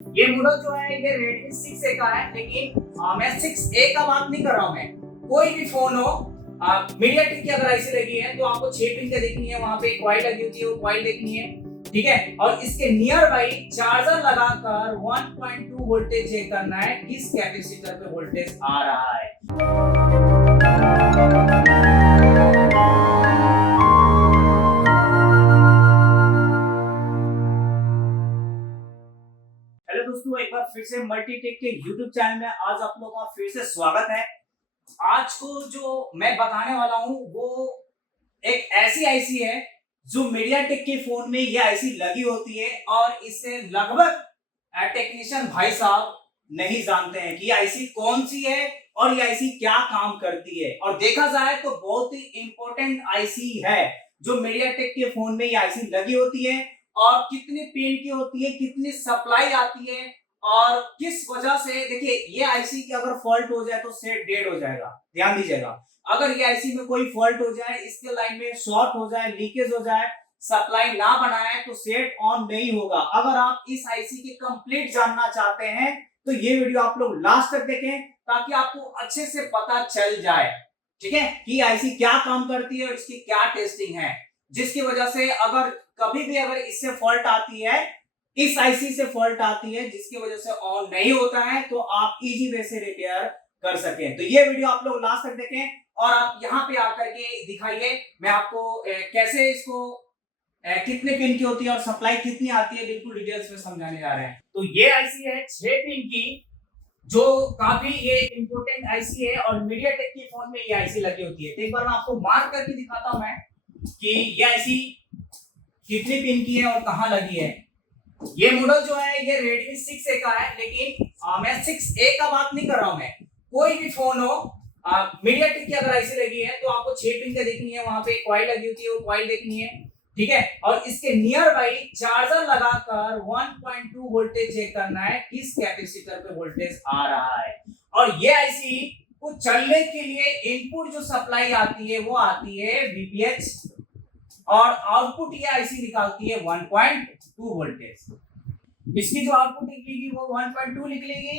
ये मॉडल जो है ये Redmi 6A का है, लेकिन मैं 6A का बात नहीं कर रहा हूँ। मैं कोई भी फोन हो, मीडियाटेक की अगर आईसी लगी है तो आपको 6 पिन का देखनी है, वहां पे एक कॉइल लगी होती है, वो कॉइल देखनी है, ठीक है। और इसके नियर बाई चार्जर लगाकर 1.2 वोल्टेज चेक करना है, किस कैपेसिटर पे वोल्टेज आ रहा है। हेलो दोस्तों, एक बार फिर से मल्टीटेक के YouTube चैनल में आज आप लोगों का फिर से स्वागत है। आज को जो मैं बताने वाला हूं वो एक ऐसी आईसी है जो मीडियाटेक के फोन में ये आईसी लगी होती है और इसे लगभग टेक्नीशियन भाई साहब नहीं जानते हैं कि ये आईसी कौन सी है और ये आईसी क्या काम करती है। और देखा जाए तो बहुत ही इंपॉर्टेंट आईसी है जो मीडियाटेक के फोन में ये आईसी लगी होती है। और कितनी पिन की होती है, कितनी सप्लाई आती है और किस वजह से, देखिए ये आईसी की अगर फॉल्ट हो जाए तो सेट डेड हो जाएगा। ध्यान दीजिएगा, अगर ये आईसी में कोई फॉल्ट हो जाए, इसके लाइन में शॉर्ट हो जाए, लीकेज हो जाए, सप्लाई ना बनाए तो सेट ऑन नहीं होगा। अगर आप इस आईसी की कंप्लीट जानना चाहते हैं तो ये वीडियो आप लोग लास्ट तक देखें ताकि आपको अच्छे से पता चल जाए, ठीक है, कि आईसी क्या काम करती है और इसकी क्या टेस्टिंग है, जिसकी वजह से अगर कभी भी अगर इससे फॉल्ट आती है, इस आईसी से फॉल्ट आती है जिसकी वजह से ऑन नहीं होता है, तो आप इजी वे से रिपेयर कर सकें। तो ये वीडियो आप लोग लास्ट तक देखें और आप यहाँ पे आकर के दिखाइए, मैं आपको कैसे इसको कितने पिन की होती है और सप्लाई कितनी आती है बिल्कुल डिटेल्स में समझाने जा रहे हैं। तो ये आईसी है 6 पिन की, जो काफी ये इंपोर्टेंट आईसी है और मीडियाटेक के फोन में ये आईसी लगी होती है। तो एक बार मैं आपको मार्क करके दिखाता हूं मैं कि ये आईसी कितनी पिन की है और कहां लगी है। ये मॉडल जो है ये Redmi 6A का है, लेकिन मैं 6A का बात नहीं कर रहा हूं। मैं कोई भी फोन हो, मीडियाटेक की अगर आईसी लगी है तो आपको 6 पिन का देखनी है, वहां पे एक कॉइल लगी होती है, वो कॉइल देखनी है, ठीक है। और इसके नियर बाई चार्जर लगाकर 1.2 वोल्टेज चेक करना है, किस कैपेसिटर पे वोल्टेज आ रहा है। और ये आईसी को चलने के लिए इनपुट जो सप्लाई आती है वो आती है VPH और आउटपुट ये आईसी निकालती है 1.2 वोल्टेज। इसकी जो आउटपुट निकलेगी वो 1.2 निकलेगी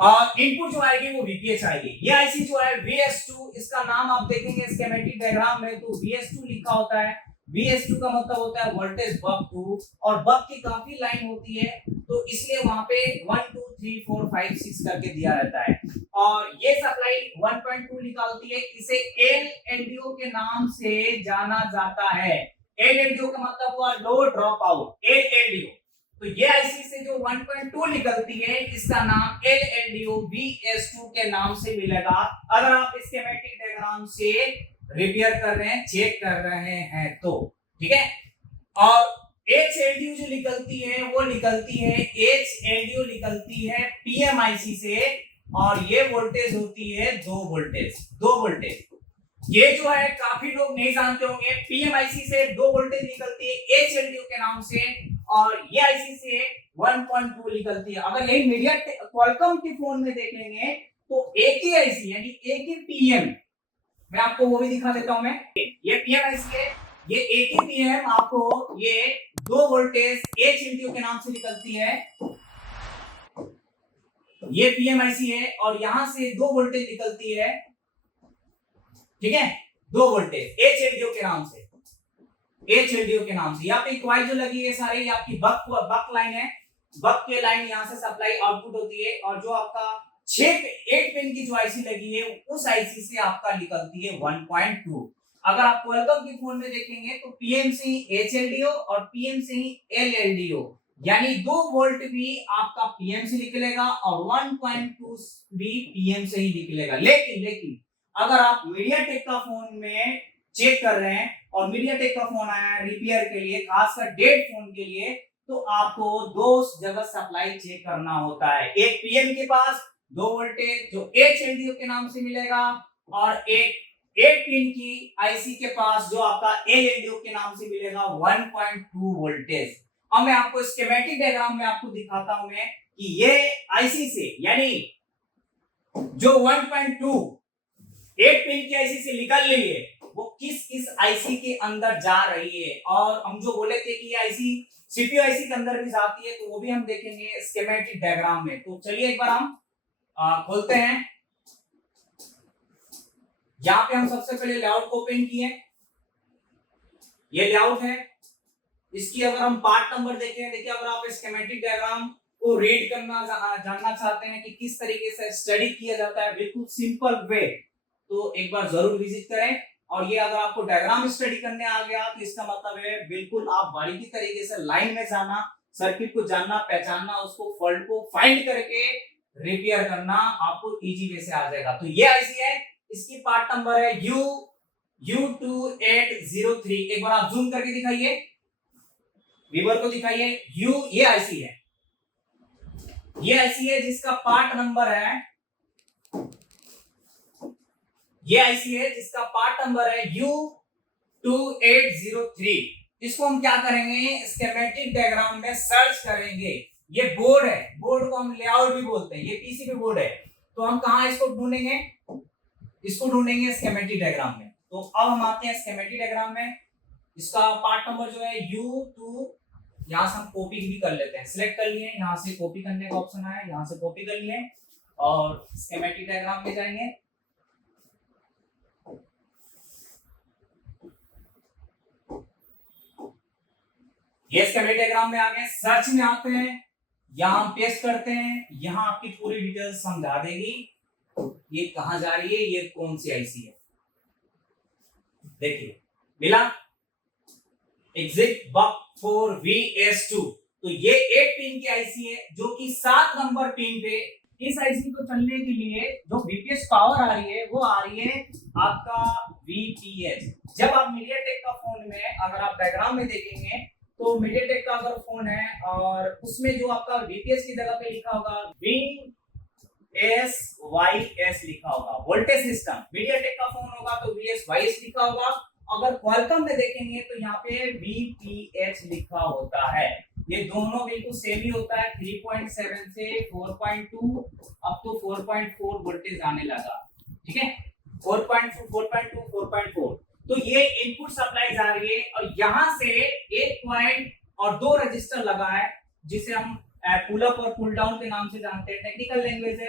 और इनपुट जो आएगी वो VPH आएगी। ये आईसी जो है VS2, इसका नाम आप देखेंगे स्कीमेटिक डायग्राम में तो VS2 लिखा होता है। VS2 का मतलब होता है वोल्टेज बक 2 और बक की काफी लाइन होती है तो इसलिए वहां पे 1 2 3 4 5 6 करके दिया रहता है। और ये सप्लाई 1.2 निकालती है, इसे LLDO के नाम से जाना जाता है। LLDO का मतलब हुआ लो ड्रॉप आउट, LLDO। तो ये आईसी से जो 1.2 निकलती है इसका नाम LLDO VS2 के नाम से मिलेगा अगर आप स्कीमेटिक डायग्राम से रिपेयर कर रहे हैं, चेक कर रहे हैं तो, ठीक है। और HLDO जो निकलती है वो निकलती है, HLDO निकलती है PMIC से और ये वोल्टेज होती है 2 वोल्टेज। ये जो है काफी लोग नहीं जानते होंगे, PMIC से 2 वोल्टेज निकलती है HLDO के नाम से और ये आईसी से 1.2 निकलती है। अगर यही मीडिया क्वालकॉम के फोन में देखेंगे तो एक ही आईसी यानी एक ही पीएम, मैं आपको वो भी दिखा देता हूं। मैं ये पीएम आईसी है, ये एक ही पीएम आपको ये 2 वोल्टेज HLDO के नाम से निकलती है। ये पीएम आईसी है और यहां से 2 वोल्टेज निकलती है, ठीक है, 2 वोल्टेज HLDO के नाम से, HLDO के नाम से। यहाँ पे कॉइल जो लगी है सारी ये आपकी बक लाइन है, बक के लाइन यहाँ से सप्लाई आउटपुट होती है और जो आपका 8 पिन की जो आईसी लगी है उस आईसी से आपका निकलती है 1.2। अगर आप क्वालकॉम के फोन में देखेंगे तो पीएम से ही HLDO और पीएम से ही LLDO, यानी 2 वोल्ट भी आपका पीएम से निकलेगा और 1.2 भी पीएम से ही निकलेगा। लेकिन अगर आप मीडियाटेक का फोन में चेक कर रहे हैं और मीडियाटेक का फोन आया है रिपेयर के लिए, खासकर डेड फोन के लिए, तो आपको 2 जगह सप्लाई चेक करना होता है। एक पीएम के पास 2 वोल्टेज जो HLDO के नाम से मिलेगा और एक 8 पिन की आईसी के पास जो आपका LLDO के नाम से मिलेगा 1.2 वोल्टेज। अब मैं आपको स्कीमेटिक डायग्राम में आपको दिखाता हूं मैं कि ये आईसी से यानी जो 1.2 8 पिन की आईसी से निकल रही है वो किस आईसी के अंदर जा रही है। और हम जो बोले थे कि ये आईसी सीपीयू आईसी के अंदर भी जाती है, तो वो भी हम देखेंगे स्कीमेटिक डायग्राम में। तो चलिए एक बार हम खोलते हैं। यहाँ पे हम सबसे पहले लेआउट को ओपन किए, ये लेआउट है। इसकी अगर हम पार्ट नंबर देखें, देखिए अगर आप स्कीमेटिक डायग्राम को रीड करना जानना चाहते हैं कि किस तरीके से स्टडी किया जाता है बिल्कुल सिंपल वे, तो एक बार जरूर विजिट करें। और ये अगर आपको डायग्राम स्टडी करने आ गया तो इसका मतलब है बिल्कुल आप बारीकी तरीके से लाइन में जाना, सर्किट को जानना, पहचानना, उसको फॉल्ट को फाइंड करके रिपेयर करना आपको इजी वे से आ जाएगा। तो ये आईसी है, इसकी पार्ट नंबर है U2803। एक बार आप जूम करके दिखाइए, व्यूअर को दिखाइए। ये आईसी है, ये आईसी है जिसका पार्ट नंबर है, ये आईसी है जिसका पार्ट नंबर है U2803। इसको हम क्या करेंगे, स्कीमेटिक डायग्राम में सर्च करेंगे। ये बोर्ड है, बोर्ड को हम लेआउट भी बोलते हैं, ये पीसीबी बोर्ड है। तो हम कहां इसको ढूंढेंगे, इसको ढूंढेंगे स्कीमेटिक डायग्राम में। तो अब हम आते हैं स्कीमेटिक डायग्राम में। इसका पार्ट नंबर जो है U2, यहां से हम कॉपी भी कर लेते हैं, सिलेक्ट कर लिए, यहां से कॉपी करने का ऑप्शन आया, यहां से कॉपी कर लिए और स्कीमेटिक डायग्राम में जाएंगे। ये स्कीमेटिक डायग्राम में आ गए, सर्च में आते हैं, यहां पेस्ट करते हैं, यहां आपकी पूरी डिटेल्स समझा देगी ये कहां जा रही है, ये कौन सी आईसी है। देखिए मिला, एग्जिट बक 4VS2। तो ये 8 पिन की आईसी है जो कि 7 नंबर पिन पे इस आईसी को चलने के लिए जो वीपीएस पावर आ रही है वो आ रही है आपका वीपीएच। जब आप मीडियाटेक का फोन में अगर आप डायग्राम में देखेंगे तो मीडियाटेक का अगर फोन है और उसमें जो आपका वीपीएस की जगह पे लिखा होगा VSYS लिखा होगा, वोल्टेज सिस्टम। मीडियाटेक का फोन होगा तो VSYS लिखा होगा। अगर क्वालकॉम में देखेंगे तो यहाँ पे VPH लिखा होता है। ये दोनों बिल्कुल सेम ही होता है, 3.7 से 4.2 अब तो 4.4 वोल्टेज आने लगा, ठीक है, 4.2 4.2 4.4। तो ये इनपुट सप्लाई जा रही है और यहां से एक पॉइंट और 2 रजिस्टर लगा है जिसे हम पुल अप और पुल डाउन के नाम से जानते हैं, टेक्निकल लैंग्वेज है।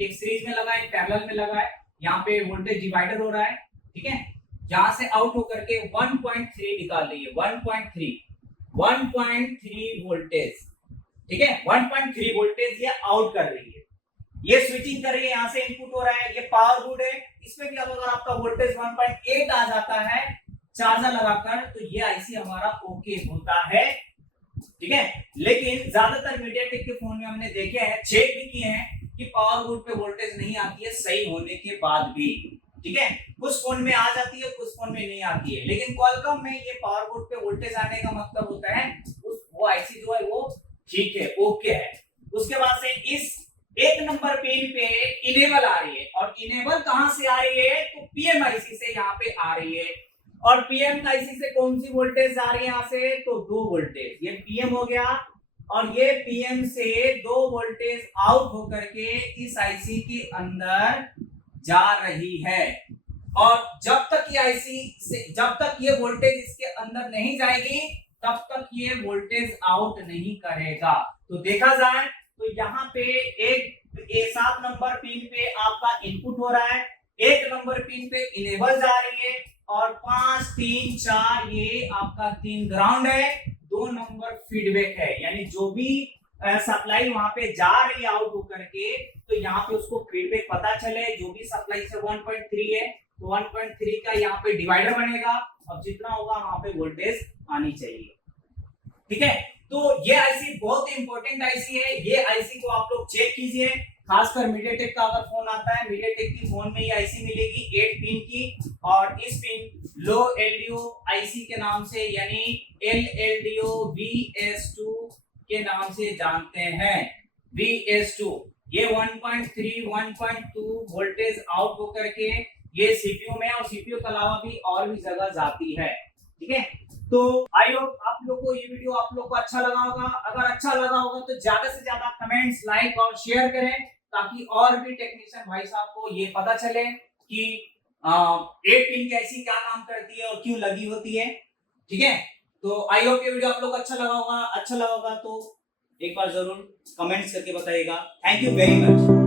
एक सीरीज में लगा है, एक पैरेलल में लगा है, यहाँ पे वोल्टेज डिवाइडर हो रहा है, ठीक है। यहां से आउट होकर के 1.3 निकाल रही है, 1.3 वोल्टेज, ठीक है, 1.3 वोल्टेज ये आउट कर रही है। ये स्विचिंग कर रही है, यहाँ से इनपुट हो रहा है, ये पावर गुड है। इसमें भी अगर आपका वोल्टेज 1.8 आ जाता है चार्जर लगाकर तो ये आईसी हमारा ओके होता है, ठीक है। लेकिन ज्यादातर मीडियाटेक के फोन में हमने देखे हैं, चेक भी किए हैं कि पावर गुड पे वोल्टेज नहीं आती है सही होने के बाद भी, ठीक है। कुछ फोन में आ जाती है, कुछ फोन में नहीं आती है। लेकिन क्वालकॉम में ये पावर बोर्ड पे वोल्टेज आने का मतलब होता है वो आईसी जो है वो ठीक है, ओके है। उसके बाद से इस 1 नंबर पिन पे इनेबल आ रही है और इनेबल कहां से आ रही है तो पीएम आईसी से यहाँ पे आ रही है। और पीएम आईसी से कौन सी वोल्टेज आ रही है यहाँ से तो 2 वोल्टेज, ये पीएम हो गया और ये पीएम से 2 वोल्टेज आउट होकर के इस आईसी के अंदर जा रही है। और जब तक ये आईसी से जब तक ये वोल्टेज इसके अंदर नहीं जाएगी तब तक ये वोल्टेज आउट नहीं करेगा। तो देखा जाए तो यहाँ पे एक 7 नंबर पिन पे आपका इनपुट हो रहा है, 1 नंबर पिन पे इनेबल जा रही है और 5 3 4 ये आपका 3 ग्राउंड है, 2 नंबर फीडबैक है। यानी जो भी सप्लाई वहां पे जा रही है आउट होकर के तो यहाँ पे उसको फीडबैक पता चले। जो भी सप्लाई से 1.3 है तो 1.3 का यहाँ पे डिवाइडर बनेगा और जितना होगा वहां पे वोल्टेज आनी चाहिए, ठीक है। तो ये आईसी बहुत ही इंपॉर्टेंट आईसी है। ये आईसी को आप लोग चेक कीजिए, खासकर मीडियाटेक का अगर फोन आता है, मीडियाटेक की फोन में ये आईसी मिलेगी 8 पिन की और इस पिन लो एलडीओ आईसी के नाम से यानी LLDO VS2 के नाम से जानते हैं। VS2 ये 1.3 1.2 वोल्टेज आउट होकर के ये सीपीयू में और सीपीयू के अलावा भी और भी जगह जाती है, ठीक है। तो आई होप आप लोग को ये वीडियो आप लोग को अच्छा लगा होगा। अगर अच्छा लगा होगा तो ज्यादा से ज्यादा कमेंट्स, लाइक और शेयर करें ताकि और भी टेक्नीशियन भाई साहब को ये पता चले कि 8 पिन की आईसी क्या काम करती है और क्यों लगी होती है। ठीक है, तो आई होप ये वीडियो आप लोग को अच्छा लगा होगा तो एक बार जरूर कमेंट्स करके बताइएगा। Thank you very much.